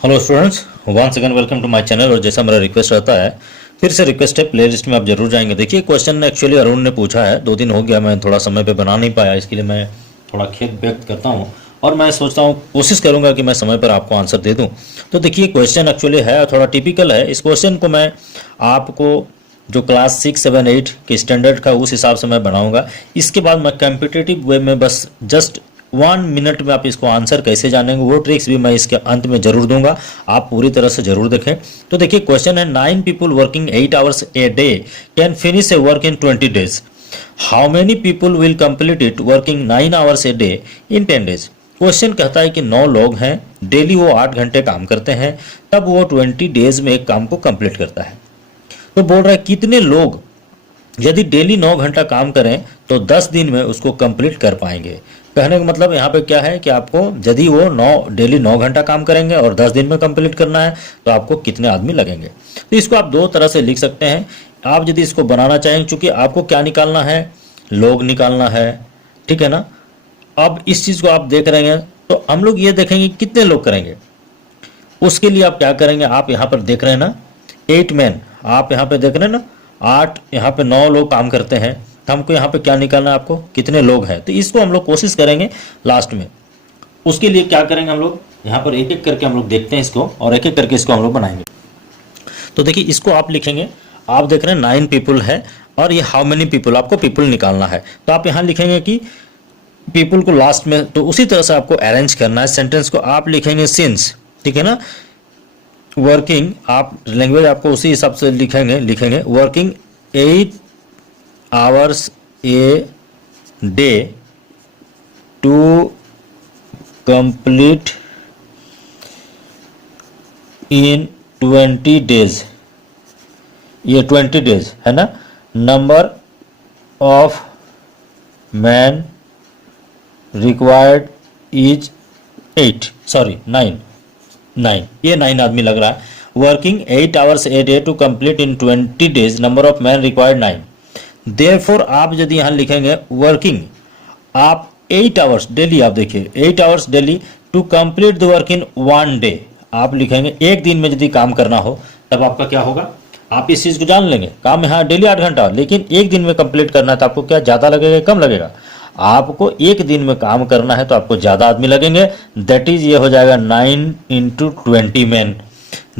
Hello students, once again welcome to my channel. और जैसा मेरा रिक्वेस्ट रहता है, फिर से रिक्वेस्ट है, प्ले लिस्ट में आप जरूर जाएंगे। देखिए, क्वेश्चन एक्चुअली अरुण ने पूछा है, 2 दिन हो गया, मैं थोड़ा समय पे बना नहीं पाया, इसके लिए मैं थोड़ा खेद व्यक्त करता हूँ। और मैं सोचता हूँ, कोशिश करूंगा कि मैं समय पर आपको आंसर दे दूँ। तो देखिए, क्वेश्चन एक्चुअली है थोड़ा टिपिकल है। इस क्वेश्चन को मैं आपको जो क्लास 6, 7, 8 के स्टैंडर्ड का उस हिसाब से मैं बनाऊंगा। इसके बाद मैं कम्पिटेटिव वे में बस जस्ट 1 मिनट में आप इसको आंसर कैसे जानेंगे वो ट्रिक्स भी मैं इसके अंत में जरूर दूंगा। आप पूरी तरह से जरूर देखें। तो देखिए, क्वेश्चन है 9 people working 8 hours a day can finish A work in 20 days. How many people will complete it working 9 hours a day in 10 days. Question कहता है कि 9 लोग हैं, डेली वो 8 घंटे काम करते हैं, तब वो 20 डेज में एक काम को कंप्लीट करता है। तो बोल रहा है कितने लोग यदि डेली 9 घंटा काम करें तो 10 दिन में उसको कंप्लीट कर पाएंगे। कहने का मतलब यहाँ पे क्या है कि आपको यदि वो डेली 9 घंटा काम करेंगे और 10 दिन में कंप्लीट करना है तो आपको कितने आदमी लगेंगे। तो इसको आप 2 तरह से लिख सकते हैं। आप यदि इसको बनाना चाहें, चूंकि आपको क्या निकालना है, लोग निकालना है, ठीक है ना। अब इस चीज़ को आप देख रहे हैं तो हम लोग ये देखेंगे कितने लोग करेंगे। उसके लिए आप क्या करेंगे, आप यहाँ पर देख रहे हैं ना 8 मैन, आप यहाँ पे देख रहे हैं ना 8, यहाँ पे 9 लोग काम करते हैं। तो हमको यहाँ पे क्या निकालना है, आपको कितने लोग हैं। तो इसको हम लोग कोशिश करेंगे लास्ट में। उसके लिए क्या करेंगे, हम लोग यहाँ पर एक एक करके हम लोग देखते हैं इसको, और एक एक करके इसको हम लोग बनाएंगे। तो देखिए, इसको आप लिखेंगे, आप देख रहे हैं 9 पीपल है, और ये हाउ मेनी पीपल, आपको पीपल निकालना है। तो आप यहाँ लिखेंगे कि पीपल को लास्ट में, तो उसी तरह से आपको अरेंज करना है सेंटेंस को। आप लिखेंगे सिंस, ठीक है ना, वर्किंग, आप लैंग्वेज आपको उसी हिसाब से लिखेंगे working 8 hours a day to complete in 20 days. ये 20 डेज है ना। Number of man required is 9, ये 9 आदमी लग रहा है। Working 8 hours a day to complete in 20 days, number of man required 9। Therefore आप यदि यहाँ लिखेंगे वर्किंग, आप 8 आवर्स डेली, आप देखिए 8 hours daily to complete the work in 1 day. आप लिखेंगे एक दिन में यदि काम करना हो तब आपका क्या होगा, आप इस चीज़ को जान लेंगे। काम यहाँ डेली 8 घंटा, लेकिन एक दिन में कंप्लीट करना है तो आपको क्या ज़्यादा लगेगा, कम लगेगा। आपको एक दिन में काम करना है तो आपको ज़्यादा आदमी लगेंगे। दैट इज, ये हो जाएगा 9 × 20 मैन।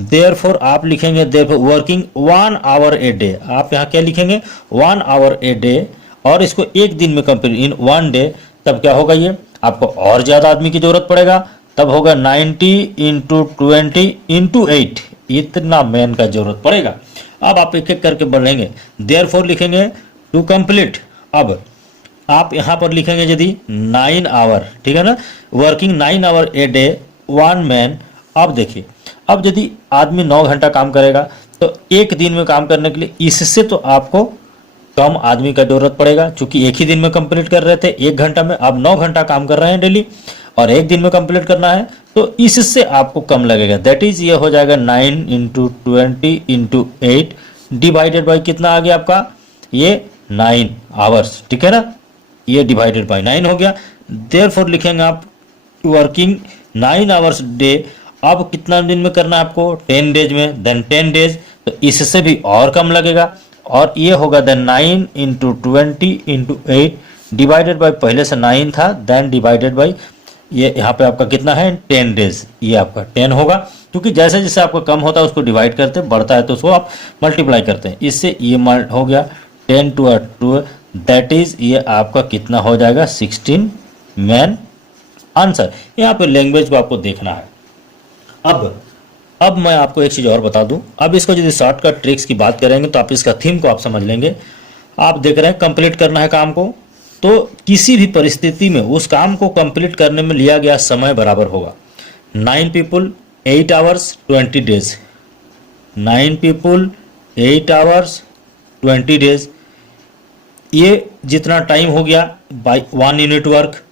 देयरफॉर आप लिखेंगे therefore working 1 hour a day. आप यहाँ क्या लिखेंगे 1 आवर ए डे, और इसको एक दिन में कंप्लीट इन 1 डे। तब क्या होगा, ये आपको और ज़्यादा आदमी की जरूरत पड़ेगा। तब होगा 90 × 20 × 8, इतना मैन का जरूरत पड़ेगा। अब आप एक एक करके बढ़ेंगे। देयरफॉर लिखेंगे टू कंप्लीट। अब आप यहाँ पर लिखेंगे यदि 9 आवर, ठीक है ना, working 9 hour a day 1 man. अब देखिए, अब यदि आदमी 9 घंटा काम करेगा तो एक दिन में काम करने के लिए इससे तो आपको कम आदमी का जरूरत पड़ेगा, क्योंकि एक ही दिन में कंप्लीट कर रहे थे 1 घंटा में। अब 9 घंटा काम कर रहे हैं डेली और एक दिन में कंप्लीट करना है, तो इससे आपको कम लगेगा। दैट इज, ये हो जाएगा 9 × 20 × 8 डिवाइडेड बाई कितना आ गया आपका, ये 9 आवर्स, ठीक है ना। ये डिवाइडेड बाई 9 हो गया। देयरफॉर लिखेंगे आप वर्किंग 9 आवर्स डे। अब कितना दिन में करना है आपको, 10 डेज में, देन 10 डेज, तो इससे भी और कम लगेगा। और ये होगा देन 9 × 20 × 8 डिवाइडेड बाई, पहले से 9 था, देन डिवाइडेड बाई, ये यहाँ पे आपका कितना है 10 डेज, ये आपका 10 होगा। क्योंकि जैसे जैसे आपका कम होता है उसको डिवाइड करते, बढ़ता है तो उसको आप मल्टीप्लाई करते हैं। इससे ये हो गया 10 × 2, दैट इज, ये आपका कितना हो जाएगा 16 मैन आंसर। यहाँ पे लैंग्वेज को आपको देखना है। अब मैं आपको एक चीज़ और बता दूं। अब इसको यदि शॉर्टकट ट्रिक्स की बात करेंगे तो आप इसका थीम को आप समझ लेंगे। आप देख रहे हैं कंप्लीट करना है काम को, तो किसी भी परिस्थिति में उस काम को कंप्लीट करने में लिया गया समय बराबर होगा 9 people 8 hours 20 days. 9 people 8 hours 20 days, ये जितना टाइम हो गया बाई 1 यूनिट वर्क।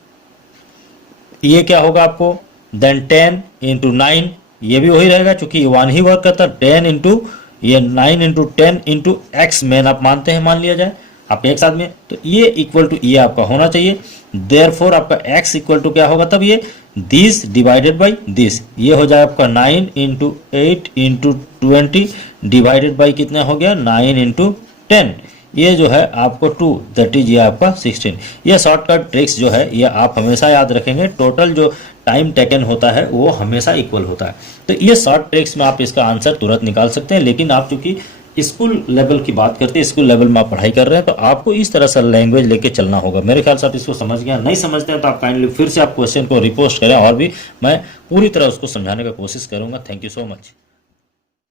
ये क्या होगा आपको, देन 10 × 9, ये भी वही रहेगा क्योंकि ये 1 ही वर्क करता है। 10 × ये 9 × 10 × x मैन आप मानते हैं, मान लिया जाए आप एक साथ में, तो ये इक्वल टू ये आपका होना चाहिए। देयरफॉर आपका x इक्वल टू क्या होगा, तब ये दिस डिवाइडेड बाई दिस, ये हो जाए आपका 9 इंटू 8 इंटू 20 डिवाइडेड बाई कितना हो गया 9 इंटू 10, ये जो है आपको 2 दैट इज ये आपका 16। ये शॉर्टकट ट्रिक्स जो है ये आप हमेशा याद रखेंगे, टोटल जो टाइम टेकन होता है वो हमेशा इक्वल होता है। तो ये शॉर्ट ट्रिक्स में आप इसका आंसर तुरंत निकाल सकते हैं, लेकिन आप चूंकि स्कूल लेवल की बात करते हैं, स्कूल लेवल में आप पढ़ाई कर रहे हैं, तो आपको इस तरह से लैंग्वेज लेके चलना होगा। मेरे ख्याल से आप इसको समझ गए, नहीं समझते हैं तो आप काइंडली फिर से आप क्वेश्चन को रिपोस्ट करें और भी मैं पूरी तरह उसको समझाने का कोशिश करूंगा। Thank you so much.